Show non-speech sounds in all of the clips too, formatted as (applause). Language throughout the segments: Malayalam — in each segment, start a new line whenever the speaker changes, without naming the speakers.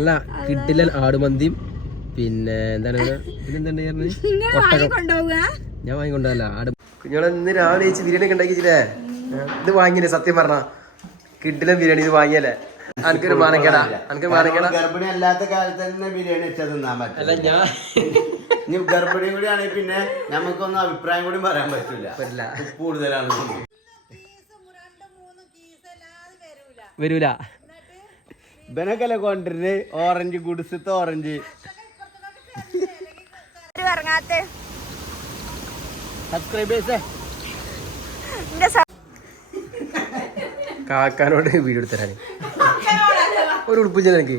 നല്ല കിട്ടില്ല ആടുമന്തിയും. പിന്നെ എന്താണ് പിന്നെന്താണ് ഞാൻ വാങ്ങിക്കൊണ്ടല്ല ആട് കുഞ്ഞോളെ ഇന്ന് രാവിലെ ചേച്ചി ബിരിയാണി ഒക്കെ ഉണ്ടാക്കിച്ചില്ലേ? ഇത് വാങ്ങിയില്ലേ സത്യം പറഞ്ഞ. കിട്ടില്ല ബിരിയാണി ഇത് വാങ്ങിയല്ലേ? അനക്കൊരു മാനക്കേടാ അനക്കൊരു മാനക്കേടാ.
ഗർഭിണി അല്ലാത്ത കാലത്ത് തന്നെ ബിരിയാണി വെച്ചാൽ തിന്നാൻ
ഞാൻ
ഇനി ഗർഭിണി കൂടി ആണെങ്കിൽ പിന്നെ നമുക്കൊന്നും അഭിപ്രായം കൂടി പറയാൻ പറ്റില്ല.
പറ്റില്ല
കൂടുതലാണ്
വരൂല.
ഇവനൊക്കെ കൊണ്ടിരുന്ന് ഓറഞ്ച് ഗുഡ്സത്തെ ഓറഞ്ച്. സബ്സ്ക്രൈബേഴ്സേ
കാക്കാനോട് വീഡിയോ എടുത്തരാന്. ഒരു ഉടുപ്പിച്ച എനിക്ക്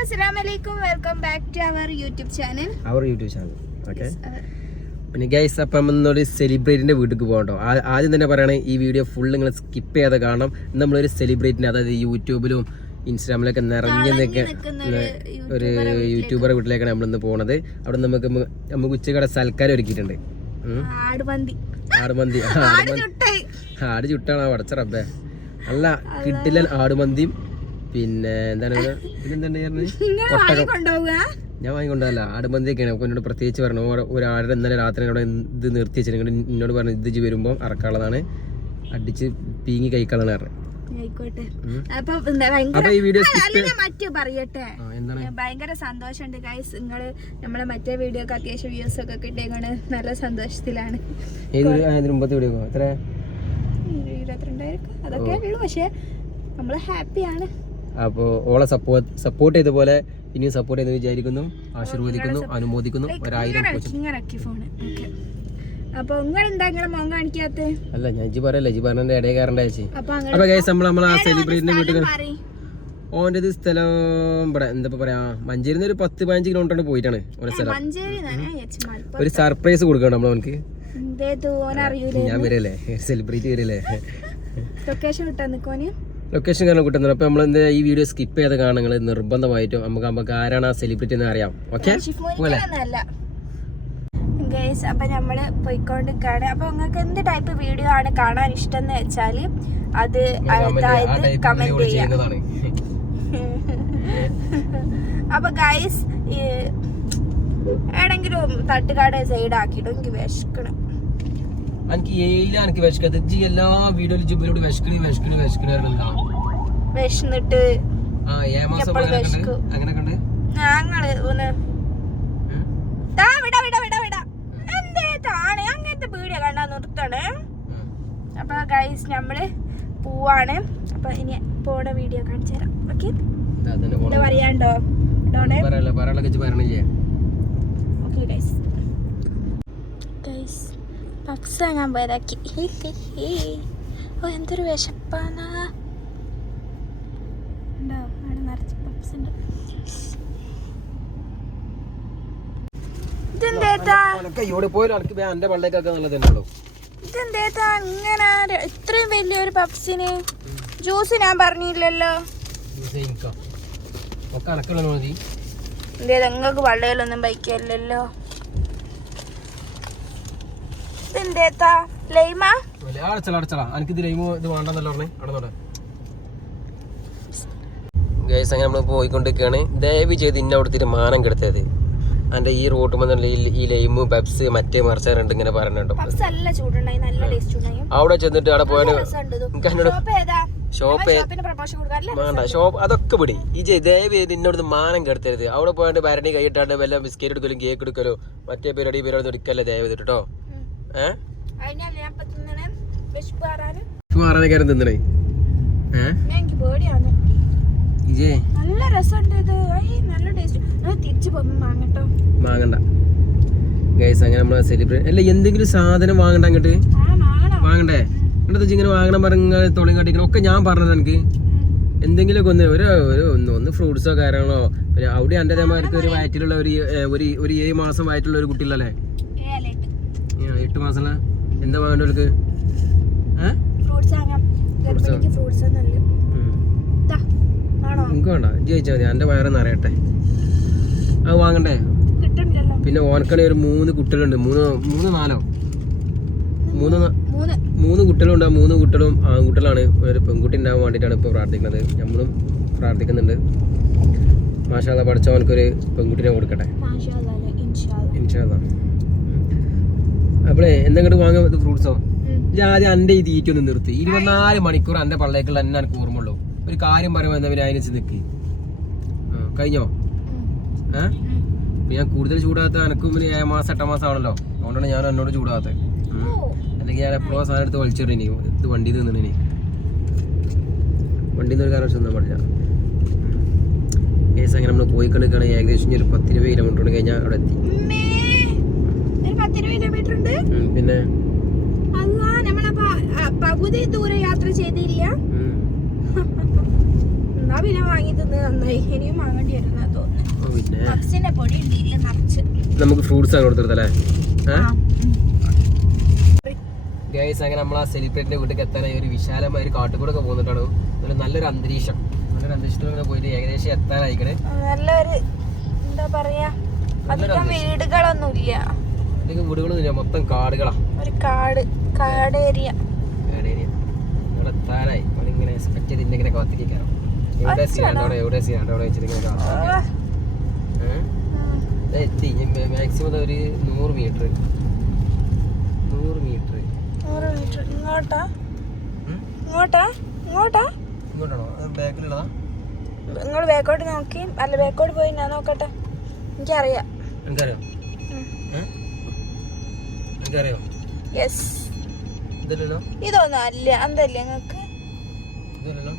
അസ്സലാമലൈക്കും welcome back to our YouTube channel.
Our YouTube channel okay പിന്നെ ഗൈസ് അപ്പം നമ്മളൊരു സെലിബ്രേറ്റിന്റെ വീട്ടിലേക്ക് പോകണ്ടോ ആദ്യം തന്നെ പറയണേ ഈ വീഡിയോ ഫുൾ നിങ്ങൾ സ്കിപ്പ് ചെയ്യാതെ കാണണം. നമ്മളൊരു സെലിബ്രിറ്റിനെ അതായത് യൂട്യൂബിലും ഇൻസ്റ്റാഗ്രാമിലൊക്കെ നിറഞ്ഞു നിൽക്കുന്ന ഒരു യൂട്യൂബറെ വീട്ടിലേക്കാണ് നമ്മളിന്ന് പോണത്. അവിടെ നമുക്ക് നമുക്ക് ഉച്ചക്കടെ സൽക്കാരം ഒരുക്കിയിട്ടുണ്ട്.
ആടുമന്തി.
ആടുമന്തി. ആട് ചുട്ടാണ് പടച്ച റബ്ബേ. അല്ല കിട്ടില്ല ആടുമന്തിയും. പിന്നെ എന്താണ് പിന്നെന്താണ് പറഞ്ഞത്? ഞാൻ വാങ്ങിക്കൊണ്ടല്ല ആടുമ്പന്തിയൊക്കെയാണ് അപ്പോൾ എന്നോട് പ്രത്യേകിച്ച് പറഞ്ഞു. "ഓ- ഒരാളുടെ ഇന്നലെ രാത്രി അവിടെ ഇത് നിർത്തി വെച്ചിട്ട് എന്നോട് പറഞ്ഞു ഇത് വരുമ്പോൾ അറക്കാളതാണ് അടിച്ച് പീങ്ങി കഴിക്കാളാണ് പറഞ്ഞു
ആയിക്കോട്ടെ.
ഉം.
അപ്പൊ എന്താ ഭയങ്കര സന്തോഷമുണ്ട് ഗൈസ് നിങ്ങൾ നമ്മളെ മറ്റേ വീഡിയോ ഒക്കെ അത്യാവശ്യം വ്യൂസ് ഒക്കെ കിട്ടിയാണ് നല്ല സന്തോഷത്തിലാണ്. ഇരുപത്തിരണ്ടായിരം അതൊക്കെ ഉള്ളു. പക്ഷെ നമ്മൾ ഹാപ്പിയാണ്
അപ്പോൾ ഓളെ സപ്പോർട്ട് സപ്പോർട്ട് ചെയ്ത പോലെ ഇനിയും സപ്പോർട്ട് ചെയ്ത് വിചാരിക്കുന്നു. ആശീർവദിക്കുന്നു അനുമോദിക്കുന്നു. ഒരായിരം
അപ്പൊ
അല്ല ഞാൻ ജി പറയല്ല ജി പറഞ്ഞ ഇടയിൽ കയറേണ്ടി
അപ്പൊ
ഗൈസ് നമ്മൾ നമ്മൾ ആ സെലിബ്രിറ്റിന്റെ വീട്ടിൽ
ഓന്റെ
ഓന്റെ സ്ഥലം ഇവിടെ എന്താ പറയാ മഞ്ചേരിന്ന് ഒരു പത്ത് പതിനഞ്ച് കിലോമീറ്റർ പോയിട്ടാണ് ഓന്റെ സ്ഥലം. ഒരു സർപ്രൈസ് കൊടുക്കണം നമ്മൾ അവനക്ക് ഞാൻ വരല്ലേ (laughs) സെലിബ്രിറ്റി വരല്ലേ. (laughs)
ലൊക്കേഷൻ നിക്കോന്
ലൊക്കേഷൻ കാരണം കിട്ടുന്നത് അപ്പൊ നമ്മൾ എന്താ ഈ വീഡിയോ സ്കിപ്പ് ചെയ്ത് കാണുന്ന നിർബന്ധമായിട്ടും നമുക്ക് നമുക്ക് ആരാണ് ആ സെലിബ്രിറ്റി എന്ന് അറിയാം. ഓക്കെ
ഗേസ് അപ്പൊ നമ്മൾ പോയിക്കൊണ്ടിരിക്കാണ്. അപ്പൊ നിങ്ങൾക്ക് എന്ത് ടൈപ്പ് വീഡിയോ ആണ് കാണാൻ ഇഷ്ടം എന്ന് വെച്ചാൽ അത് അതായത് കമന്റ് ചെയ്യാം.
ചെയ്യുന്നതാണ്. (laughs)
അപ്പൊ ഗൈസ് എവിടെങ്കിലും തട്ടുകാട് സൈഡ് ആക്കിയിട്ടും എനിക്ക് വിശക്കണം.
എനിക്ക് ഏയില എനിക്ക് വിശക്കത്ത് ഇജ്ജ് എല്ലാ വീഡിയോയിലും ജിബിലോട് വിശക്കണി വിശക്കണി വിശക്കണി കാണാം
വിശന്നിട്ട്
ആ ഏ മാസം
എപ്പഴും
അങ്ങനെയൊക്കെ ഉണ്ട്?
വിശക്കും. ഞങ്ങൾ ഒന്ന്. വിട വിട വിട വിട. എന്തേ താണ്? അങ്ങനത്തെ വീഡിയോ കണ്ടാ നിർത്തണേ. അപ്പൊ ഗൈസ് നമ്മൾ പോവാണ്. അപ്പൊ ഇനി പോണ വീഡിയോ കാണിച്ചു തരാം. ഓക്കെ എന്താ പറയാണ്ടോ ഓക്കെ ഗൈസ് ഞാൻ വരാക്കി ഓ എന്തൊരു വിശപ്പാണ്. ഉണ്ടോ അവിടെ നിറച്ച് പപ്സ് ഉണ്ട്. ഇങ്ങനെ ഇത്രയും വലിയൊരു പപ്സിന് ജ്യൂസ് ഞാൻ പറഞ്ഞില്ലല്ലോ. നിങ്ങൾക്ക് വള്ളയിലൊന്നും ബൈക്കല്ലല്ലോ ഇതെന്തേത്താ ലൈമ?
അടച്ചല അടച്ചല എനിക്ക് ഇത് ലൈമോ ഇത് വേണ്ടെന്നല്ലോ പറഞ്ഞേ? അവിടെ നോട്ടെ ഗൈസ് അങ്ങനെ നമ്മൾ പോയിക്കൊണ്ടിരിക്കുകയാണ് ദയവ് ചെയ്ത് ഇന്ന അവിടുത്തെ മാനം കിടത്തിയത് എന്റെ ഈ റോട്ട് ഈ ലൈമ് പെപ്സ് മറ്റേ മറിച്ച രണ്ട് ഇങ്ങനെ പറയുന്നുണ്ടോ
പപ്സ് ചൂടുണ്ടായി നല്ല ടേസ്റ്റ് ഉണ്ടായി.
അവിടെ ചെന്നിട്ട് അവിടെ പോയാൽ എനിക്ക് എന്നോട്
ഷോപ്പ്
വേണ്ട ഷോപ്പ് അതൊക്കെ പിടി ഈ ദയവ് ചെയ്ത് ഇന്നോട് മാനം കെടുത്തരുത്. അവിടെ പോയാണ്ട് ഭരണി കൈയിട്ടാണ്ട് വല്ല ബിസ്ക്കറ്റ് എടുക്കലും കേക്ക് എടുക്കലോ മറ്റേ പരിപാടി പരിപാടി എടുക്കല്ലേ ദയവ് ചെയ്തിട്ട്
തിന്നണേ? നല്ല രസമുണ്ട് നല്ല ടേസ്റ്റ് തിരിച്ചു പോകുമ്പോ വാങ്ങട്ടോ
വാങ്ങണ്ട ഗൈസ് അങ്ങനെ നമ്മൾ സെലിബ്രേറ്റ് അല്ല എന്തെങ്കിലും സാധനം വാങ്ങണ്ട അങ്ങോട്ട്? വാങ്ങണ്ടേ? എന്നിട്ട് ഇങ്ങനെ വാങ്ങണം പറഞ്ഞ തൊളി കാട്ടിക്കണം. ഒക്കെ ഞാൻ പറഞ്ഞത് എനിക്ക് എന്തെങ്കിലുമൊക്കെ ഒന്ന് ഒരു ഒരു ഒന്ന് ഒന്ന് ഫ്രൂട്ട്സോ കാര്യങ്ങളോ? പിന്നെ അവിടെ എന്റെ അതേമാതിരി ഒരു വയറ്റിലുള്ള ഒരു ഒരു ഒരു ഏഴ് മാസം വയറ്റിലുള്ള ഒരു ഏ, എട്ട് മാസം എന്താ
ഇതാ ആണോ?
എനിക്ക് വേണ്ട. ഇജ്ജ് ചോദിച്ചാൽ മതി. എന്റെ വയറ് നിറയട്ടെ. അത് വാങ്ങണ്ടേ? പിന്നെ ഓനക്കണേ ഒരു മൂന്ന് കുട്ടികളുണ്ട്. മൂന്ന് മൂന്ന് നാലോ? മൂന്ന്
മൂന്ന്
കുട്ടികളുണ്ട്. ആ മൂന്ന് കുട്ടികളും ആൺകുട്ടികളാണ്. ഒരു പെൺകുട്ടി ഉണ്ടാകാൻ വേണ്ടിയിട്ടാണ് ഇപ്പോൾ പ്രാർത്ഥിക്കുന്നത്. നമ്മളും പ്രാർത്ഥിക്കുന്നുണ്ട്. മാഷാല്ല പഠിച്ചവനക്കൊരു പെൺകുട്ടിനെ കൊടുക്കട്ടെ. ഇൻഷാല്ല അപ്പോഴേ എന്തെങ്കിലും വാങ്ങാൻ പറ്റും ഫ്രൂട്ട്സോ. ഞാൻ ആദ്യം എന്റെ ഈ തീറ്റ ഒന്ന് നിർത്തി. ഇരുപത്തിനാല് മണിക്കൂർ എന്റെ പള്ളേക്കുള്ള എന്നെ എനിക്ക് ഓർമ്മയുള്ളൂ. ഒരു കാര്യം പറയുമ്പോൾ എന്താ പിന്നെ അതിനനുസരിച്ച് നിൽക്ക് കഴിഞ്ഞോ. ഏ? ഞാൻ കൂടുതൽ ചൂടാത്ത എനക്കും പിന്നെ ഏഴ് മാസം എട്ടാം മാസം ആണല്ലോ. അതുകൊണ്ടാണ് ഞാൻ എന്നോട് ചൂടാത്തത്
ഓ.
അല്ലെങ്കിൽ ഞാൻ എപ്പോഴും സാധനം എടുത്ത് വലിച്ചിടണി ഇത് വണ്ടി നിന്നിനി വണ്ടി നിന്ന് ഒരു കാരണം വെച്ചാൽ പാടില്ല. കേസ് അങ്ങനെ നമ്മൾ കോഴിക്കണിക്കാണെങ്കിൽ ഏകദേശം ഒരു പത്ത് ഇരുപത് കിലോമീറ്റർ കഴിഞ്ഞാൽ അവിടെ എത്തി.
പത്തിരുപത് കിലോമീറ്റർ ഉണ്ട്.
പിന്നെ?
അല്ലാ നമ്മളപ്പ പകുതി ദൂരെ യാത്ര ചെയ്തില്ല. എന്നാ പിന്നെ വാങ്ങി തിന്ന് നന്നായി. ഇനിയും വാങ്ങേണ്ടി വരും തോന്നുന്നു. പൊടി ഉണ്ടില്ല നിറച്ച്.
നമുക്ക് ഫ്രൂട്ട്സ് ആണ്
ഉം.
ഗൈസ് അങ്ങനെ നമ്മൾ ആ സെലിബ്രേറ്റിന്റെ വീട്ടിൽ എത്താനായി ഒരു വിശാലമായ ഒരു കാട്ടുകൂടെ ഒക്കെ പോകുന്നുണ്ടാണ് ഒരു നല്ലൊരു അന്തരീക്ഷം. നല്ലൊരു അന്തരീക്ഷത്തിൽ ഇങ്ങനെ പോയിട്ട് ഏകദേശം എത്താനായിക്കണേ.
നല്ലൊരു എന്താ പറയാ അധികം വീടുകളൊന്നും
വീടുകളൊന്നും വീടുകളൊന്നുമില്ല മൊത്തം കാടുകളാ.
ഒരു കാട് കാട് ഏരിയ.
ഏരിയ. ഇവിടെ എത്താനായി. നമ്മളിങ്ങനെ എക്സ്പെക്ട് ചെയ്ത് ഇങ്ങനെ കാത്തിരിക്കാനോ എവിടെ സിയാണ്ടോടെ എവിടെ സിയാണ്ടോടെ വെച്ചിട്ട് ഇങ്ങനെ കാത്തിരിക്കാം. ഏഹ്? ദേ എത്തി. മാക്സിമം ഒരു നൂറ് മീറ്റർ നൂറ് മീറ്റർ
നൂറ് മീറ്റർ ഇങ്ങോട്ടാ? ഇങ്ങോട്ടാ? ഇങ്ങോട്ടാ?
ഇങ്ങോട്ടാണോ? ബാക്കിലുള്ളതാ?
നിങ്ങൾ ബാക്കോട്ട് നോക്കി. അല്ല ബാക്കോട്ട് പോയി ഞാൻ നോക്കട്ടെ. എനിക്കറിയാം.
എനിക്കറിയോ? എനിക്കറിയോ
യെസ് ഇതൊന്നും അല്ല എന്തല്ലേ
ഇതല്ലല്ലോ?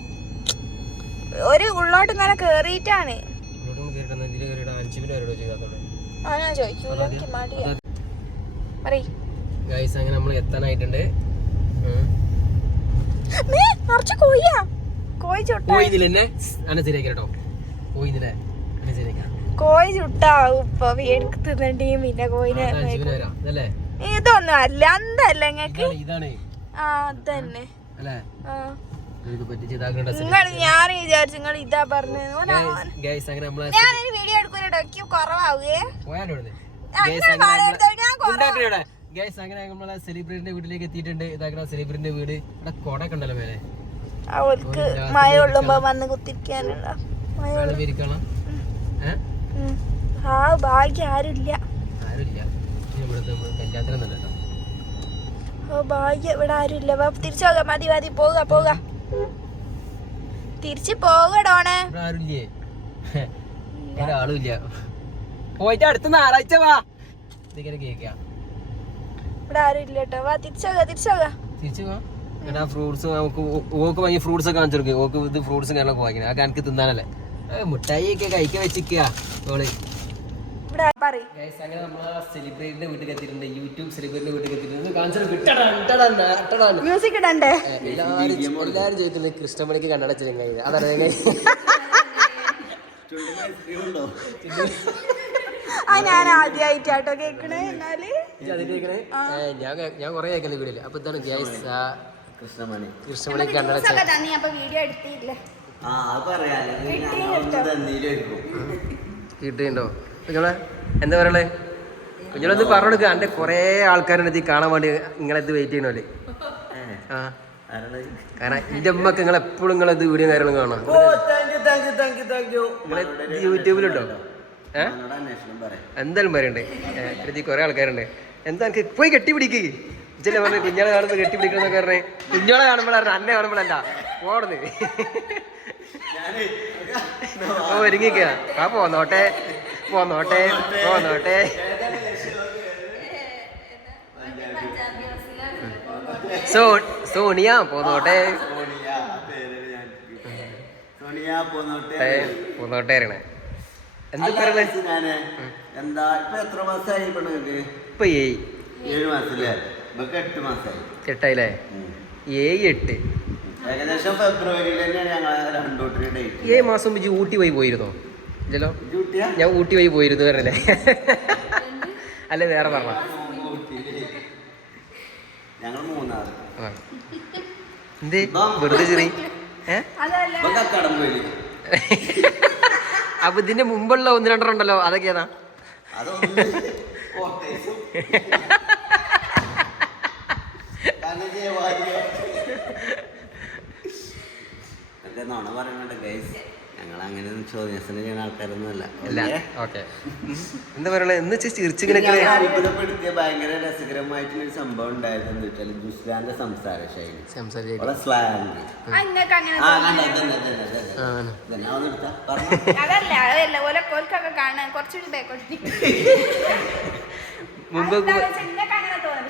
ഒരു ഉള്ളോട്ട് ഇങ്ങനെ കേറിയിട്ടാണ്.
ഗൈസ് അങ്ങനെ നമ്മൾ എത്താനായിട്ടുണ്ട്.
നിറച്ച് കോഴി ചുട്ട.
ഇതിലെ
ചുട്ടാവും. ഇപ്പൊ വീടുക്ക് തിന്നണ്ടി പിന്നെ
കോയിനെ
ഇതൊന്നും അല്ല എന്തല്ല
ഞങ്ങക്ക്
ആ അതന്നെ. നിങ്ങൾ ഞാൻ വിചാരിച്ചു നിങ്ങൾ ഇതാ
ഗൈസ് അങ്ങനെ നമ്മളെ
ഞാനൊരു വീഡിയോ എടുക്കൂലോ ഡൊക്കും കുറവാവേ.
പോയാലോ ഇവിടുന്ന്?
ആ,
Guys,
നിങ്ങൾ
അങ്ങനെ നമ്മളെ-
ഞാൻ
സെലിബ്രിറ്റിന്റെ വീട്ടിലേക്ക് എത്തിയിട്ടുണ്ട്. സെലിബ്രിറ്റിന്റെ വീട്. ഇവിടെ കൊട കണ്ടല്ലോ മേലെ.
അവൾക്ക് മഴ കൊള്ളുമ്പോ വന്ന് കുത്തിരിക്കാനുള്ള ആ ഭാഗ്യം ആരുമില്ല.
ഇവിടുത്തെ
ഓ ഭാഗ്യം. ഇവിടെ ആരുമില്ല വാ, തിരിച്ചു പോകാം മതി മതി. പോക പോക. തിരിച്ചു പോകടോണേ
ഇവിടെ ആരുമില്ലേ ഒരാളും ഇല്ല. പോയിട്ട് അടുത്ത ഞായറാഴ്ച വാ. ഇതിങ്ങനെ കേൾക്കാം.
ഇവിടെ ആരും ഇല്ല കേട്ടോ. വാ തിരിച്ചു പോകാം തിരിച്ചു പോകാം
തിരിച്ചു പോവാം എടാ ഫ്രൂട്ട്സ് നമുക്ക് ഓക്ക് ഫ്രൂട്ട്സ് ഒക്കെ കാണിച്ചു ഓക്ക് ഇത് ഫ്രൂട്ട്സ് കാര്യങ്ങളൊക്കെ വാങ്ങിക്കണം. ആ കണക്ക് തിന്നാനല്ലേ. മുട്ടായി മിഠായി ഒക്കെ കഴിക്കാൻ വെച്ചിരിക്കുക
ഓൾ. പറയും.
അങ്ങനെ നമ്മൾ സെലിബ്രിറ്റിന്റെ വീട്ടിൽ എത്തിയിട്ടുണ്ട് യൂട്യൂബ് സെലിബ്രിറ്റിന്റെ വീട്ടിൽ എത്തിയിട്ടുണ്ട് കാണിച്ചാൽ വിട്ടടാ വിട്ടടാ
മ്യൂസിക് ഇടണ്ടേ?
എല്ലാരും എല്ലാരും ചോദിക്കുന്നത് കൃഷ്ണമണിക്ക് അതാണ് ചങ്ങായി
ഉണ്ടോ (laughs)
ആ ഞാൻ ആദ്യമായിട്ടാട്ടോ കേക്കണേ
എന്നാൽ. ഞാൻ ഞാൻ കുറെ കേൾക്കൽ വീടില്ല അപ്പൊ ഇതാണ് ഗ്യാസ്
കൃഷ്ണമണി.
തന്നെ അപ്പൊ വീഡിയോ എടുത്തില്ലേ
കുഞ്ഞോളെ എന്താ പറയണേ? കുഞ്ഞോളത് പറഞ്ഞു കൊടുക്കുക എന്റെ കുറെ ആൾക്കാരുണ്ട് ഇത് കാണാൻ വേണ്ടി നിങ്ങളെ ഇത് വെയിറ്റ് ചെയ്യണല്ലേ ആ. കാരണം എന്റെ അമ്മയ്ക്ക് നിങ്ങൾ എപ്പോഴും നിങ്ങളത് വീഡിയോ കാര്യങ്ങളും കാണാം നിങ്ങളെ യൂട്യൂബിലുണ്ടോ എന്തായാലും പറയണ്ടേ? ഇതിൽ കുറെ ആൾക്കാരുണ്ട്. എന്താ എനിക്ക് പോയി കെട്ടിപ്പിടിക്ക്. ഇച്ചല്ലേ പറഞ്ഞു കുഞ്ഞാളെ കാണുമ്പോൾ കെട്ടിപ്പിടിക്കണം എന്നൊക്കെ പറഞ്ഞേ കുഞ്ഞോളെ കാണുമ്പോഴാണ് അന്നെ കാണുമ്പോഴല്ല പോണത്.
ഒരുങ്ങിക്കാ
ഓ ഒരുങ്ങിക്ക. ആ പോന്നോട്ടെ. പോന്നോട്ടെ പോന്നോട്ടെ. സോ സോണിയ പോന്നോട്ടെ.
പോന്നോട്ടെ
എന്താ
എന്താ ഇപ്പൊ എത്ര മാസമായി
ഇപ്പൊ ഏയ്.
ഏഴ് മാസല്ലേ? എട്ട് മാസമായി
എട്ടായില്ലേ? ഏഴ് എട്ട്.
ഏകദേശം ഫെബ്രുവരിയിൽ തന്നെയാണ് ഞങ്ങൾ രണ്ടു ഡേറ്റ്
ഏഴ് മാസം ഊട്ടി പോയി പോയിരുന്നോ? ഇല്ലല്ലോ. ഞാൻ ഊട്ടി വഴി പോയിരുന്നു പറഞ്ഞല്ലേ? അല്ല വേറെ പറഞ്ഞ. എന്തേ? വെറുതെ ചെറി. അപ്പൊ ഇതിന്റെ മുമ്പുള്ള ഒന്ന്
രണ്ടുണ്ടല്ലോ അതൊക്കെയാ നുണ പറയുന്നുണ്ട് ഗൈസ് ഞങ്ങൾ അങ്ങനെ ചോദ്യത്തിന് ചെയ്യുന്ന ആൾക്കാരൊന്നുമല്ല.
അല്ല? ഓക്കെ. എന്താ പറയുക എന്ന് വെച്ചാൽ ചിരിച്ചിങ്ങനെ
അത്ഭുതപ്പെടുത്തിയ ഭയങ്കര രസകരമായിട്ടുള്ള ഒരു സംഭവം ഉണ്ടായതെന്ന് വെച്ചാൽ ഗുസ്ലാന്റെ സംസാര ശൈലി. സംസാര സ്ലാങ്
മുമ്പ്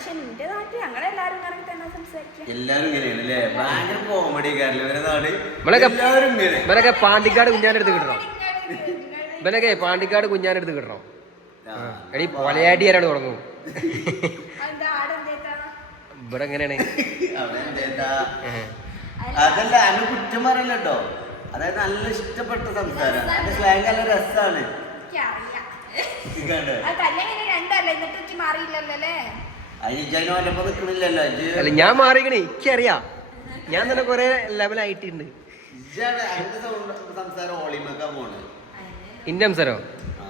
പക്ഷെ നിന്റെ നാട്ടിൽ ഞങ്ങളെല്ലാരും ഇങ്ങനെ തന്നെ സംസാരിക്കുക.
എല്ലാരും ഇങ്ങനെയാണ് അല്ലേ? ഭയങ്കര കോമഡി കാരല്ലേ ഇവരെ നാട്
ഇവളൊക്കെ
എല്ലാവരും ഇങ്ങനെ.
ഇവനൊക്കെ പാണ്ടിക്കാട് കുഞ്ഞാനെടുത്ത് കിട്ടണം? ഇവനൊക്കെ പാണ്ടിക്കാട് കുഞ്ഞാനെടുത്ത് കിട്ടണം?
എടി
എടീ പൊലയാടി ആരാണ് തുടങ്ങും ഇവിടെ എങ്ങനെയാണ്?
അതല്ല അതിന് കുറ്റം പറയല്ല കേട്ടോ അതായത് നല്ല ഇഷ്ടപ്പെട്ട സംസാരമാണ് അതിന്റെ സ്ലാങ് നല്ല രസമാണ്.
ആ രണ്ടല്ല എന്നിട്ട് എനിക്ക് മാറിയില്ലല്ലോ അല്ലേ?
അല്ല ഞാൻ മാറിക്കണേ. എനിക്കറിയാം. ഞാൻ തന്നെ കൊറേ ലെവലായിട്ടുണ്ട്
സൗണ്ട് സംസാരം ഓളിമൊക്കെ പോണ്.
ഇന്റെ അംസരോ
ആ.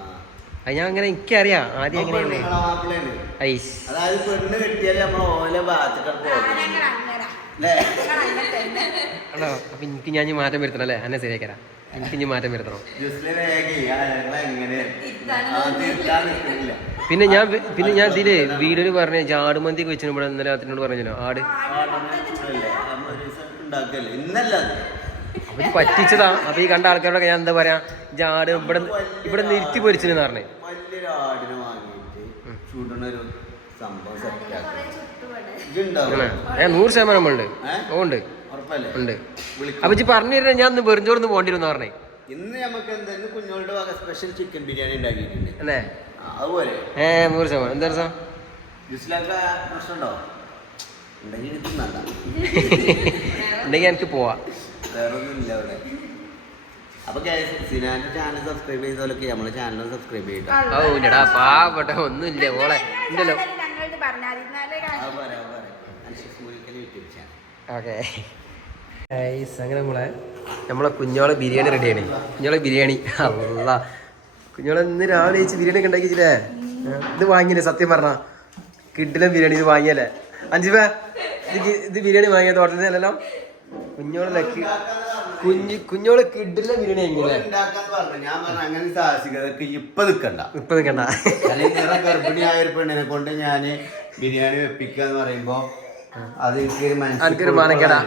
അത് ഞാൻ അങ്ങനെ എനിക്കറിയാം. ആദ്യം എങ്ങനെയാണ്? ഐസ്.
അതായത് പെണ്ണ് കിട്ടിയാൽ നമ്മൾ ഓല ഭാഗത്തൊക്കെ പോകും
അങ്ങനെ.
അല്ലേ
ഞങ്ങൾ അങ്ങനെ തന്നെ.
ആണോ? അപ്പൊ എനിക്ക് ഞാൻ മാറ്റം വരുത്തണം അല്ലേ? എന്നെ ശരിയാക്കരാ എനിക്ക് ഇനി മാറ്റം വരുത്തണം. പിന്നെ ഞാൻ പിന്നെ ഞാൻ ഇതിലേ വീടിന് പറഞ്ഞ ജാടുമന്തി വെച്ചു ഇവിടെ ഇന്നലെ രാത്രിനോട് പറഞ്ഞല്ലോ. ആട്.
അവർ.
അപ്പൊ പറ്റിച്ചതാ. അപ്പൊ ഈ കണ്ട ആൾക്കാരോടൊക്കെ ഞാൻ എന്താ പറയാ ജാട് ഇവിടെ ഇവിടെ നിർത്തി പൊരിച്ചെന്ന് പറഞ്ഞേ. നൂറ് ശതമാനം നമ്മളുണ്ട്. ഉണ്ട്. ഉണ്ട്.
വിളിക്കും.
അപ്പൊ ഇജ്ജ് പറഞ്ഞു തരുന്ന ഞാൻ വെറുതെ പോണ്ടിരുന്നു പോകേണ്ടിരുന്നു പറഞ്ഞേ.
ഇന്ന് നമുക്ക് എന്തായാലും കുഞ്ഞോളുടെ സ്പെഷ്യൽ ചിക്കൻ ബിരിയാണി ഉണ്ടാക്കിയിട്ടുണ്ട്.
അല്ലേ?
അതുപോലെ.
ഏ നൂറ് ശതമാനം. എന്താ രസം?
പ്രശ്നമുണ്ടോ? ഉണ്ടെങ്കിൽ
എനിക്ക് പോവാ.
വേറെ ഒന്നുമില്ല അവിടെ അപ്പൊ സിനാന്റെ ചാനൽ സബ്സ്ക്രൈബ് ചെയ്തോലൊക്കെ നമ്മളെ ചാനൽ സബ്സ്ക്രൈബ് ചെയ്യട്ടോ
ഓ ഇല്ലടാ പാവപ്പെട്ട ഒന്നുമില്ല ഓളെ ഉണ്ടല്ലോ ഓക്കെ. അങ്ങനെ നമ്മളെ നമ്മളെ കുഞ്ഞോളെ ബിരിയാണി റെഡിയാണ് കുഞ്ഞോളെ ബിരിയാണി. അല്ല കുഞ്ഞോളെ ഇന്ന് രാവിലെ ചേച്ചി ബിരിയാണി ഒക്കെ ഉണ്ടാക്കിച്ചില്ലേ ഇത് വാങ്ങിയില്ലേ സത്യം പറഞ്ഞ. കിഡിലും ബിരിയാണി ഇത് വാങ്ങിയല്ലേ. അഞ്ചിപ്പ ഇത് ബിരിയാണി വാങ്ങിയ തോട്ടത്തിൽ അല്ലല്ലോ? കുഞ്ഞോളെ കുഞ്ഞു കുഞ്ഞ് കുഞ്ഞോളെ കിഡിലെ ബിരിയാണി
സാഹസികതക്ക് ഇപ്പൊ നിക്കണ്ട.
ഇപ്പൊ നിൽക്കണ്ട
അല്ലെങ്കിൽ നിറ ഗർഭിണിയായ ഒരു പെണ്ണിനെ കൊണ്ട് ഞാൻ ബിരിയാണി വെപ്പിക്കുക എന്ന് പറയുമ്പോ അത് എനിക്കൊരു
മാനക്കേടാ.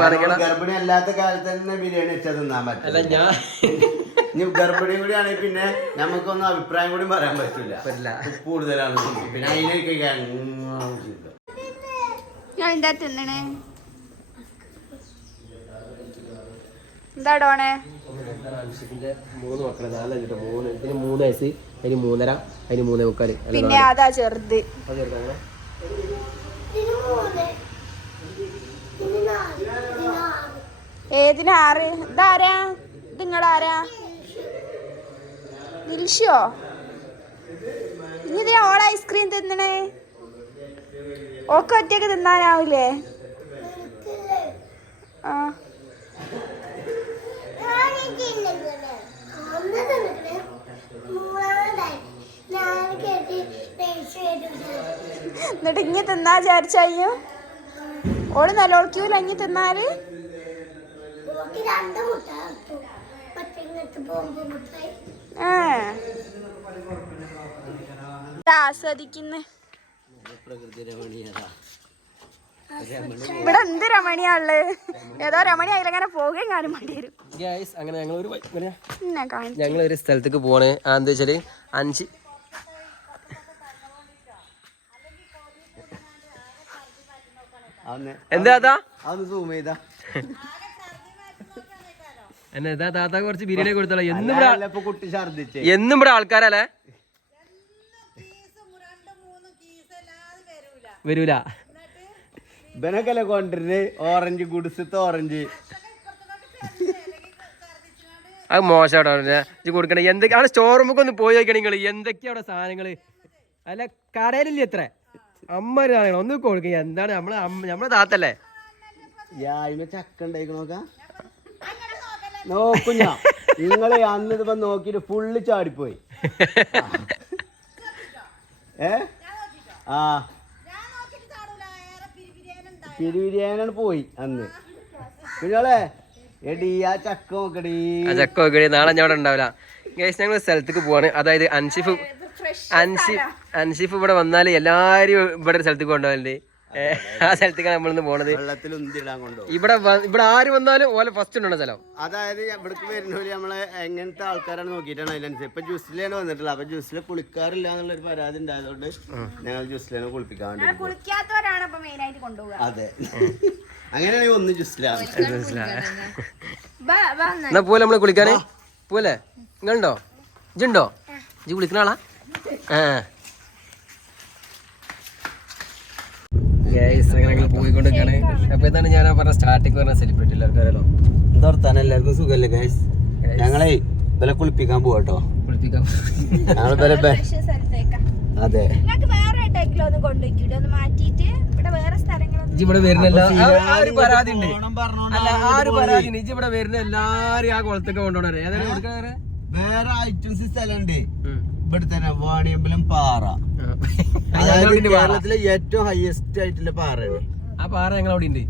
മാനക്കേടാ.
ഗർഭിണി അല്ലാത്ത കാലത്ത് തന്നെ ബിരിയാണി വെച്ചാൽ തിന്നാൻ
അല്ല
പറ്റില്ല
ഞാൻ
ഇനി ഗർഭിണി കൂടി ആണെങ്കിൽ പിന്നെ നമുക്കൊന്നും അഭിപ്രായം കൂടി പറയാൻ പറ്റില്ല. കൂടുതലാണ് പിന്നെ അതിനൊക്കെ
ഞാൻ എന്താ തിന്നണേ?
എന്താടോണേ മൂന്ന് മക്കൾ നാലല്ല കേട്ടോ മൂന്ന് ഇതിന് മൂന്ന് വയസ്സ് അതിന് മൂന്നര അതിന് മൂന്നേ മുക്കാൽ.
പിന്നെ അതാ ചെറുത്.
ചെറുതാണ്
ഏതിനാ ആറ് ഇതാരാ ഇത് നിങ്ങളാരാ നിൽഷോ ഇനി ഇതിനാ ഓൾ ഐസ്ക്രീം തിന്നണേ. ഓക്കെ ഒറ്റയ്ക്ക് തിന്നാനാവില്ലേ ആ. എന്നിട്ട് ഇങ്ങി തിന്നാ വിചാരിച്ചു ഓൾ നിലവിളിക്കൂല ഇങ്ങി തിന്നാൽ? ആസ്വദിക്കുന്നു. ഇവിടെ എന്ത് രമണിയാൾ ഏതോ രമണി അതിലങ്ങനെ പോകുകയും കാണാൻ വേണ്ടി വരും.
അങ്ങനെ ഞങ്ങൾ ഒരു ഞങ്ങൾ ഒരു സ്ഥലത്തേക്ക് പോവാണ്. ആ എന്താ വെച്ചാൽ അഞ്ച് എന്താ എന്നെ താത്ത കുറച്ച് ബിരിയാണി കൊടുത്തോളാം. എന്നും ഇവിടെ
കുട്ടി ഛർദിച്ചേ
എന്നും ഇവിടെ ആൾക്കാരല്ലേ? വരൂല.
ഇവനൊക്കെയല്ലേ കൊണ്ടിരുന്നത് ഓറഞ്ച് ഗുഡ്സത്തെ ഓറഞ്ച്.
അത് മോശം ഇത് കൊടുക്കണേ. എന്തൊക്കെ അവിടെ സ്റ്റോർ റൂമൊക്കെ ഒന്ന് പോയി നോക്കണെങ്കിൽ എന്തൊക്കെയാണ് എന്തൊക്കെയാ അവിടെ സാധനങ്ങൾ? അല്ല കടയിലില്ല എത്ര അമ്മ ഒരു സാധനങ്ങൾ ഒന്ന് കൊടുക്കുക എന്താണ് നമ്മളെ നമ്മളെ താത്തല്ലേ?
ചക്ക ഉണ്ടായിക്കണ നോക്ക. നോക്കും ഞാൻ നിങ്ങളെ അന്ന് ഇതിപ്പോ നോക്കിട്ട് ഫുള്ള് ചാടിപ്പോയി. ഏ? ആ. പിരിവിരിയാനാണ് പോയി അന്ന്. കുഞ്ഞോളെ എടീ ആ ചക്ക നോക്കടി.
ആ ചക്ക നോക്കടി. നാളെ ഞാൻ അവിടെ ഉണ്ടാവില്ല. ഞങ്ങൾ സ്ഥലത്തേക്ക് പോവാണ്. അതായത് അൻഷിഫ് അൻഷി അൻസിഫ് ഇവിടെ വന്നാൽ എല്ലാരും ഇവിടെ ഒരു സ്ഥലത്തേക്ക് കൊണ്ടുപോകലുണ്ട്. ഏ, ആ സ്ഥലത്തേക്കാണ് നമ്മളിന്ന് പോണത്.
വെള്ളത്തിൽ ഉന്തിടാൻ
ഇവിടെ വ- ഇവിടെ ആര് വന്നാലും ഓലെ ഫസ്റ്റ് ഉണ്ടോ സ്ഥലം?
അതായത് ഇവിടേക്ക് വരുന്നവര് നമ്മളെ എങ്ങനത്തെ ആൾക്കാരാണ് നോക്കിയിട്ടാണ് അതിനനുസരിച്ച് ഇപ്പൊ ജ്യൂസിലാണ് വന്നിട്ടുള്ളത്. അപ്പൊ ജ്യൂസിൽ കുളിക്കാറില്ല എന്നുള്ള ഒരു പരാതി ഉണ്ടായതുകൊണ്ട് ഞങ്ങൾ ജ്യൂസിലാണ് കുളിപ്പിക്കാൻ വേണ്ടി.
കുളിക്കാത്തവരാണ് അപ്പൊ മെയിൻ ആയിട്ട് കൊണ്ടുപോകുക
അതെ. അങ്ങനെയാണെങ്കിൽ ഒന്ന് ജ്യൂസിലാണ്
ബാ ബാ എന്നാ.
എന്നാ പോലെ നമ്മൾ കുളിക്കാന്? പോലെ നിങ്ങളുണ്ടോ? ഇജുണ്ടോ ഇജ് കുളിക്കുന്ന ആളാ? ഞങ്ങൾ പോയിക്കൊണ്ടിരിക്കുകയാണ്. അപ്പൊ ഇതാണ് ഞാൻ പറഞ്ഞ സ്റ്റാർട്ടിങ് പറഞ്ഞ സെലിബ്രിറ്റി എല്ലാവർക്കും അറിയാലോ
എന്താ വർത്താനം? എല്ലാവർക്കും സുഖല്ലേ ഗൈസ് ഞങ്ങളെ ഇവലെ കുളിപ്പിക്കാൻ പോവാട്ടോ
കുളിപ്പിക്കാം
ഞങ്ങൾ ഇവലെ ബെ-
ഫ്രഷ്
അതെ.
നിങ്ങൾക്ക് വേറെ ടൈക്കിലോ ഒന്ന് മാറ്റിയിട്ട് ഇവിടെ
ഇവിടെ വരുന്നില്ല ആ- ആ ഒരു പരാതി ഉണ്ട്. അല്ല
ആ ഒരു
പരാതി ഉണ്ട്. ഇജ് ഇവിടെ വരുന്ന എല്ലാരും ആ കുളത്തൊക്കെ കൊണ്ടുപോകണേ കൊടുക്കണേ
വേറെ ഐറ്റംസ് സ്ഥലമുണ്ട്. ഇവിടെ തന്നെ വാണിയമ്പലം പാറ. അതായത് കേരളത്തിലെ ഏറ്റവും ഹയസ്റ്റ് ആയിട്ടുള്ള പാറയാണ്.
ആ പാറ ഞങ്ങൾ അവിടെ ഉണ്ട്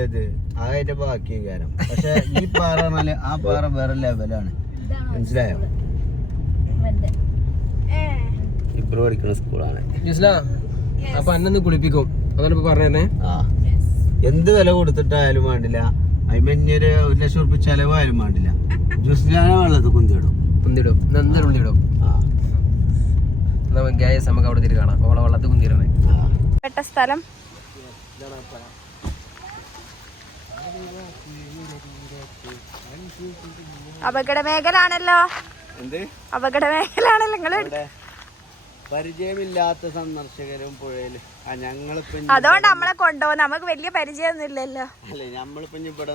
ഏത് അതായിട്ട് ബാക്കി കാരണം പക്ഷെ ഈ പാറ പറഞ്ഞാൽ ആ പാറ വേറെ ലെവലാണ് മനസ്സിലായോ? ഇബ്രോ പഠിക്കുന്ന സ്കൂളാണ്
ജുസ്ല അപ്പൊ അന്നൊന്ന് കുളിപ്പിക്കും. അങ്ങനെ ഇപ്പൊ പറഞ്ഞേ
ആ. എന്ത് വില കൊടുത്തിട്ടായാലും വേണ്ടില്ല. അതിമഞ്ഞൊരു ഒരു ലക്ഷം ഉറുപ്പ് ചെലവായാലും വേണ്ടില്ല. ജുസ്ലാനെ വെള്ളത്തിൽ കുന്തിടും.
കുന്തിടും. നന്ദി ഉള്ളിടും
ആ
നമുക്ക് ഗ്യാസ് നമുക്ക് അവിടെ തിരി കാണാം. ഓളെ വെള്ളത്തിൽ കുന്തിരണേ
പെട്ട സ്ഥലം. അപകട മേഖലാണല്ലോ
എന്ത്?
അപകട മേഖലാണല്ലോ നിങ്ങൾ
പരിചയമില്ലാത്ത സന്ദർശകരും പുഴയിൽ
അതുകൊണ്ട് നമ്മളെ കൊണ്ടുപോകും നമുക്ക് വലിയ പരിചയമൊന്നും ഇല്ലല്ലോ
അല്ലെ നമ്മളിപ്പോ ഇവിടെ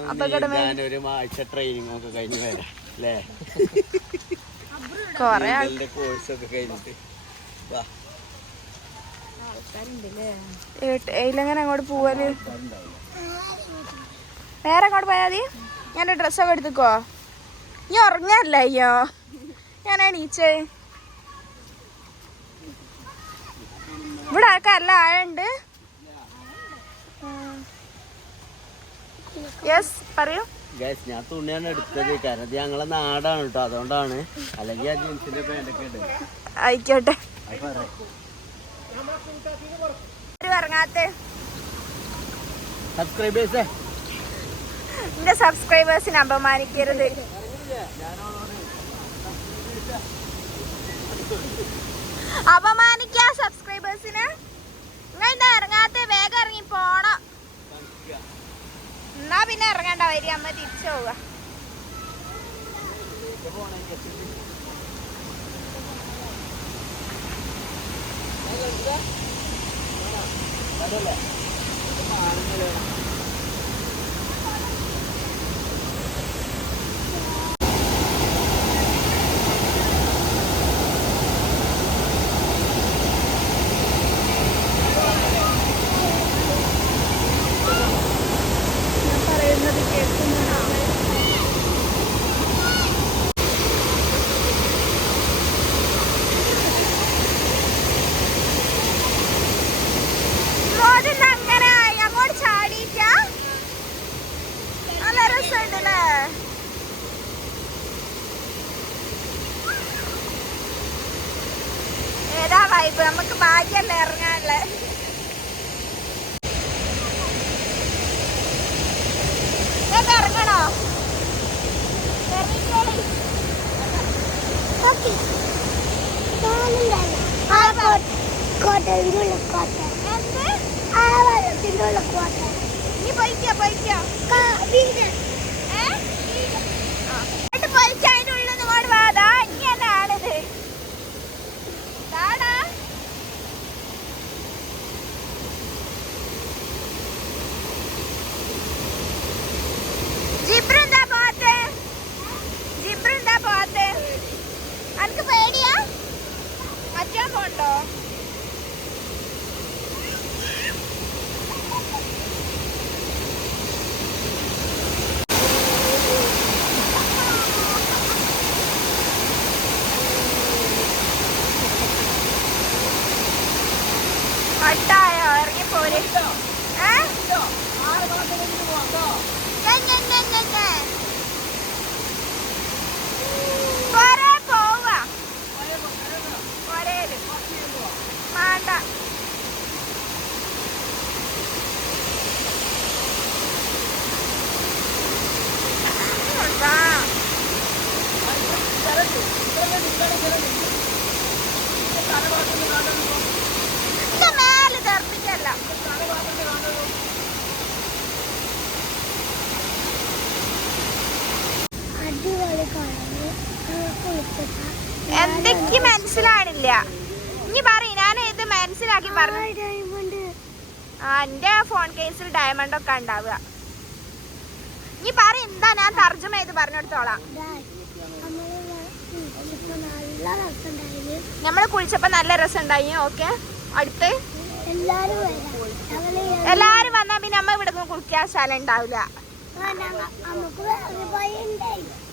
ഒരു ആഴ്ച ട്രെയിനിങ് ഒക്കെ കഴിഞ്ഞ് വരാം അല്ലേ?
കൊറേ
കോഴ്സ് ഒക്കെ കഴിഞ്ഞിട്ട്. വാ.
എയിലെങ്ങനെ അങ്ങോട്ട് പോവൽ വേറെ അങ്ങോട്ട് പോയാ മതി. ഞാൻ ഡ്രസ്സൊക്കെ എടുത്തുക്കോ. നീ ഉറങ്ങല്ല അയ്യോ. ഞാൻ എണീച്ചേ. ഇവിടെ ആൾക്കാരല്ല ആഴുണ്ട് യെസ് പറയൂ.
ഗൈസ് ഞാൻ തുണിയാണ് എടുത്തത്. കാരണം ഞങ്ങളെ നാടാണ് കേട്ടോ. അതുകൊണ്ടാണ്. അല്ലെങ്കിൽ ആ ജീൻസിന്റെ പാന്റൊക്കെ
ആയിക്കോട്ടെ.
സബ്സ്ക്രൈബേഴ്സേ
എന്റെ സബ്സ്ക്രൈബേഴ്സിനെ അപമാനിക്കരുത്. അപമാനിക്ക സബ്സ്ക്രൈബേഴ്സിന് നിങ്ങൾ എന്താ ഇറങ്ങാത്ത വേഗം ഇറങ്ങി പോണം. എന്നാ പിന്നെ ഇറങ്ങണ്ട വരി അമ്മ തിരിച്ചു പോവുക. Ada tak? Ada tak? Ada lah. Vibe നമുക്ക് ഭാഗ്യല്ലേ ഇറങ്ങാനുള്ളത് ഇതൊക്കെ ഇറങ്ങണോ?
കോട്ടയുടെ കോട്ട? ആ വെള്ളത്തിന്റെ ഉള്ളിൽ കോട്ട.
നീ പോയിക്കോ പോയിക്കോ.
വീട്
ഏ? ആ. എന്നിട്ട് പോയിക്കോ അതിന്റെ ഉള്ളിൽ നിന്ന് ഇങ്ങോട്ട് വാ. ദാ ഇങ്ങനെയാണിത്. ദാടാ. ജിബ്രു എന്താ പോകാത്തെ? ജിബ്രു എന്താ പോകാത്തെ? അനക്ക് പേടിയാ മറ്റോ പോണ്ടോ
ഇത് മേലെ തെറിപ്പിക്കല്ല
അടിപൊളി കാണുന്നു കുളിച്ചിട്ട
എന്തൊക്കെ മനസ്സിലാണില്ല. ഇനി പറയും ഞാൻ ഇത് മനസ്സിലാക്കി പറഞ്ഞു? ആ എന്റെ ഫോൺ കേസിൽ ഡയമണ്ട് ഒക്കെ ഉണ്ടാവുക. ഇനി പറ എന്താ ഞാൻ തർജമ ചെയ്ത് പറഞ്ഞെടുത്തോളാം. നമ്മൾ കുളിച്ചപ്പോ നല്ല രസം ഉണ്ടായി ഓക്കെ? അടുത്ത്?
എല്ലാരും
വന്നാ പിന്നെ നമ്മ ഇവിടെ കുളിക്കാൻ സ്ഥലം ഉണ്ടാവില്ല.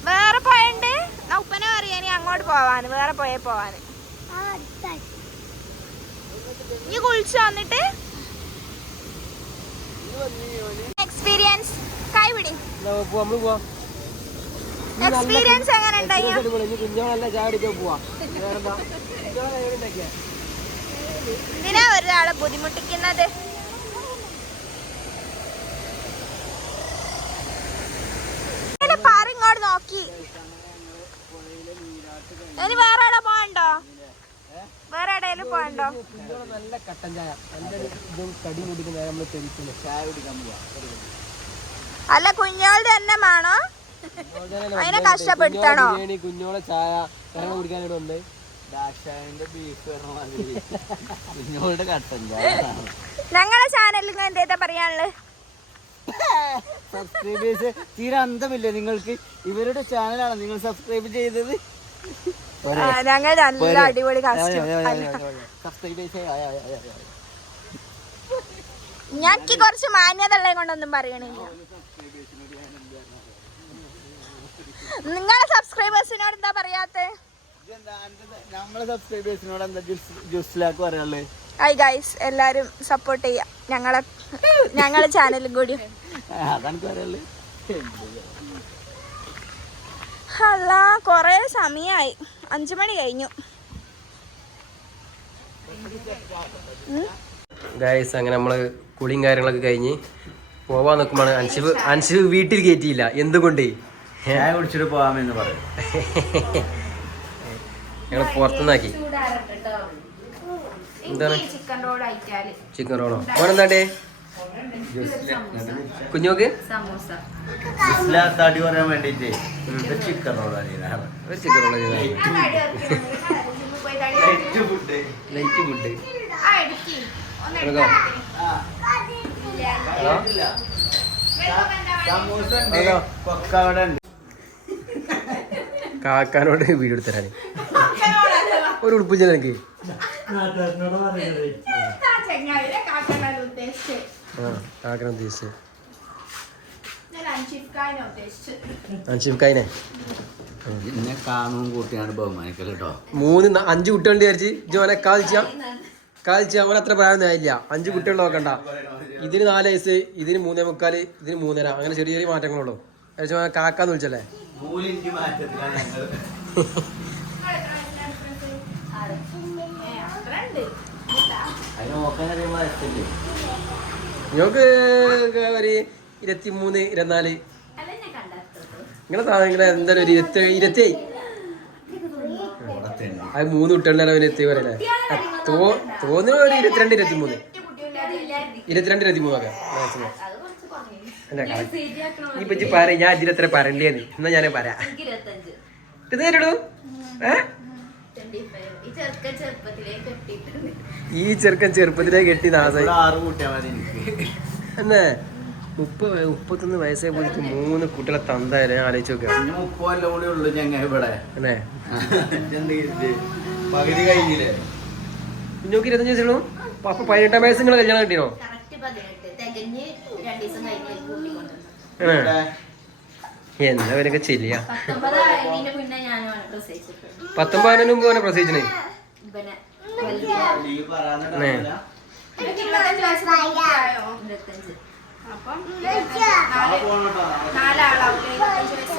വേറെ
പോയണ്ട്? ഉപ്പനെ പറയാനി അങ്ങോട്ട് പോവാന് വേറെ പോയേ പോവാന്. നീ കുളിച്ചു വന്നിട്ട് എക്സ്പീരിയൻസ് കൈവിടി
പിടി.
എക്സ്പീരിയൻസ് എങ്ങനെ എന്തിനാ ഒരാളെ ബുദ്ധിമുട്ടിക്കുന്നത്? ഇങ്ങനെ പറ ഇങ്ങോട്ട് നോക്കി. ഇനി വേറെ എവിടെ പോകണ്ടോ? വേറെ എവിടെയെങ്കിലും പോകണ്ടോ?
നല്ല കട്ടൻ ചായ. നല്ല കടി കൂട്ടിട്ട് നേരെ നമ്മൾ തെരിക്കുന്നു ചായ കുടിക്കാൻ
അല്ല കുഞ്ഞോളുടെ തന്നെ വേണോ? അതിനെ കഷ്ടപ്പെടുത്തണോ?
കുഞ്ഞോളെ ചായ വെള്ളം കുടിക്കാനായിട്ട് വന്നേ.
ദാക്ഷായന്റെ ബീഫ് കുഞ്ഞോളുടെ കട്ടൻ
ഞങ്ങളെ ചാനലിൽ എന്തേതാ പറയാനുള്ളത്
സബ്സ്ക്രൈബേഴ്സ് തീരെ അന്തമില്ല നിങ്ങൾക്ക്? ഇവരുടെ ചാനലാണ് നിങ്ങൾ സബ്സ്ക്രൈബ് ചെയ്തത്?
ഞങ്ങൾ നല്ല അടിപൊളി ഞങ്ങൾക്ക് കുറച്ച് മാന്യത ഉള്ളത് കൊണ്ടൊന്നും പറയണില്ല നിങ്ങളെ സബ്സ്ക്രൈബേഴ്സിനോട് എന്താ പറയാത്തെ ഹായ് ഗൈസ് എല്ലാരും സപ്പോർട്ട് ചെയ്യാം ഞങ്ങളെ ഞങ്ങളെ ചാനലും കൂടി
അതാണ് പറയാനുള്ളത്
അല്ല കൊറേ സമയായി. അഞ്ചു മണി കഴിഞ്ഞു.
ഗൈസ് അങ്ങനെ നമ്മൾ കുളിയും കാര്യങ്ങളൊക്കെ കഴിഞ്ഞ് പോവാൻ നോക്കുമ്പോൾ അൻഷിബ് അൻഷിബ് വീട്ടിൽ കയറ്റിയില്ല എന്തുകൊണ്ട്?
ചായ കുടിച്ചിട്ട് പോവാമെന്ന് പറയും.
ഞങ്ങൾ പുറത്തുനിന്നാക്കി. എന്താണ്?
ചിക്കൻ
റോളോ ഓനെന്താണ്ടേ കുഞ്ഞോക്ക്?
തടി പറയാൻ വേണ്ടിട്ട് ചിക്കൻ റോളാണ്
ഒരു ചിക്കൻ ഫുഡ്.
കൊക്ക അവിടെ ഉണ്ട്.
കാക്കാനോട് വീഡിയോ എടുത്തരാന് ഒരു ഉടുപ്പിച്ച എനിക്ക് തീസ് കാക്കനെ
പിന്നെ കാണും കൂട്ടിയാണ് ബഹുമാനിക്കൽ കേട്ടോ.
മൂന്ന് അഞ്ച് കുട്ടികളുണ്ട് വിചാരിച്ച്. ജോനെ കാൽച്ച കാൽച്ച അവൻ അത്ര പ്രായം ആയില്ല. അഞ്ച് കുട്ടികൾ നോക്കണ്ട. ഇതിന് നാല് വയസ്സ് ഇതിന് മൂന്നേ മുക്കാൽ ഇതിന് മൂന്നര. അങ്ങനെ ചെറിയ ചെറിയ മാറ്റങ്ങളുള്ളൂ. കാക്കാന്ന് വിളിച്ചല്ലേ?
അതിന് നോക്കാൻ അറിയുമ്പോൾ
നിങ്ങൾക്ക് ഒരു ഇരുപത്തി മൂന്ന് ഇരുപത്തിനാല്. നിങ്ങളെ സാധനങ്ങളെ എന്തായാലും ഒരു ഇരുപത്തി ഇരുപത്തി അത് മൂന്ന് കുട്ടികളുടെ അവന് എത്തി പറയല്ലേ തോ തോന്നുന്നു ഒരു ഇരുപത്തിരണ്ട് ഇരുപത്തി മൂന്ന് ഇരുപത്തിരണ്ട് ഇരുപത്തി മൂന്നൊക്കെ മാക്സിമം. ഈ പറ്റി പറ ഞാൻ ഇതിലെത്ര പറയണ്ടേന്ന്. എന്നാ ഞാൻ പറയാ. ഇത് കേട്ടോ ഏ? ഈ ചെറുക്കൻ ചെറുപ്പത്തിലേ കെട്ടി നാസായി. എന്നേ മുപ്പത് മുപ്പത്തൊന്ന് വയസ്സായി പോയിട്ട് മൂന്ന് കുട്ടികളെ തന്തായാലും ഞാൻ ആലോചിച്ച് കുഞ്ഞോക്ക് ഇരുപത്തഞ്ച് വയസ്സുള്ളൂ അപ്പൊ പതിനെട്ടാം വയസ്സ് നിങ്ങൾ കല്യാണം കിട്ടിയോ?
തികഞ്ഞ്
എന്താ അവരൊക്കെ ചെല്ലിയ പത്തൊമ്പതിനു മുമ്പ് അവനെ പ്രസവിച്ചേ
ഇവനെ വലുതിനെ
നീ പറയാൻ
ഇരുപത്തഞ്ച് വയസ്സ് പൂർത്തിയായോ?
ഇരുപത്തഞ്ച്.
അപ്പം
പോണോട്ടോ
നാലാളാവില്ലേ ഇരുപത്തഞ്ച് വയസ്സ്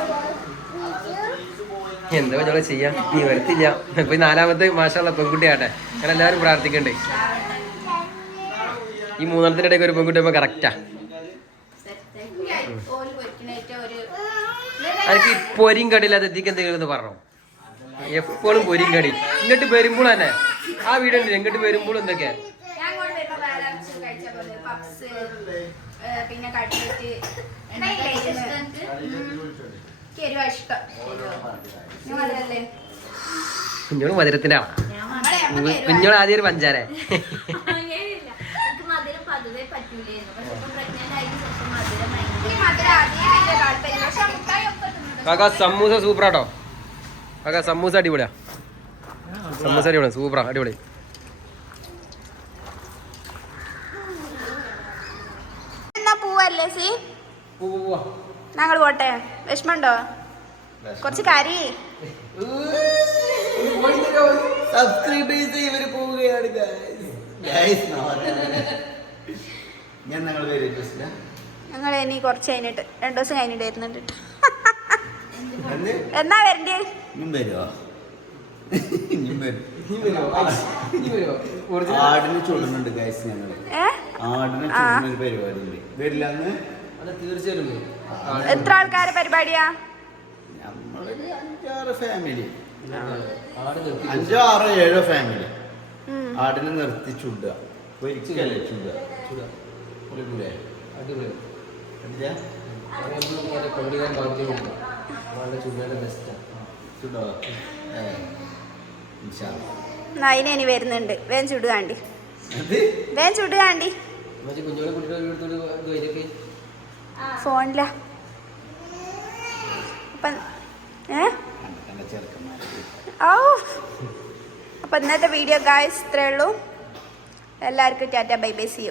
എന്താ ഞങ്ങൾ ചെയ്യാ? നീ വരത്തില്ല. ഇപ്പൊ നാലാമത്തെ മാഷുള്ള പെൺകുട്ടി ആട്ടെ. അങ്ങനെ എല്ലാവരും പ്രാർത്ഥിക്കണ്ടേ ഈ മൂന്നാമത്തിന്റെ ഇടയ്ക്ക് ഒരു പെൺകുട്ടി ആകുമ്പോ കറക്റ്റാ എനിക്ക് പൊരിയും കടിയില്ലാതെ എത്തിക്ക് എന്തെങ്കിലും പറഞ്ഞു പറഞ്ഞോ? എപ്പോഴും പൊരിയും കടി. ഇങ്ങോട്ട് വരുമ്പോൾ തന്നെ. ആ വീഡിയോ ഉണ്ട് ഇങ്ങോട്ട് വരുമ്പോൾ എന്തൊക്കെ?
പിന്നെ കട്ട്ലറ്റ്
കുഞ്ഞോൾ മധുരത്തിന്റെ ആളാ. കുഞ്ഞോൾ ആദ്യം ഒരു പഞ്ചാര.
പറ്റൂലായിരുന്നു പക്ഷെ പ്രഗ്നന്റ് ആയതിനു മധുരം ഭയങ്കര
താല്പര്യം. പക്ഷെ
കാക്ക സമൂസ സൂപ്പറാട്ടോ. കാക്ക സമൂസ അടിപൊളിയാ. സമൂസ അടിപൊളി സൂപ്പറാ അടിപൊളി.
പോവല്ലേ സി? ഞങ്ങൾ പോട്ടെ. വിഷമമുണ്ടോ? കുറച്ച് കരി.
ഇവർ പോവുകയാണ് ഞങ്ങൾ
ഇനി കുറച്ച് കഴിഞ്ഞിട്ട് രണ്ടു ദിവസം കഴിഞ്ഞിട്ട് വരുന്നുണ്ട് എന്നാ വരണ്ടേ?
ഇനിയും വരുമോ ആടിന് ചുടുന്നുണ്ട് ഗൈസ് ഞങ്ങൾ
ഏ?
ആടിന് ചുടുന്ന ഒരു പരിപാടി ഉണ്ട് വരില്ല അന്ന്?
തീർച്ചയായിട്ടും
എത്ര ആൾക്കാരെ പരിപാടിയാ?
നമ്മളൊരു അഞ്ചാറ് ഫാമിലി അഞ്ചോ ആറോ ഏഴോ ഫാമിലി. ആടിനെ നിർത്തി ചുടുക. ഒരിക്കലേ ചുടുക.
അടിപൊളി.
എന്നിട്ടാ
ഇനി വരുന്നുണ്ട്. വേഗം ചുടുകാണ്ടി
വേൻ
വേഗം ചുടുകാണ്ടി ഫോണില. അപ്പൊ ഇന്നത്തെ വീഡിയോ ഗായ്സ് ഇത്രേ ഉള്ളൂ. എല്ലാവർക്കും ടാറ്റ ബൈ ബൈ സി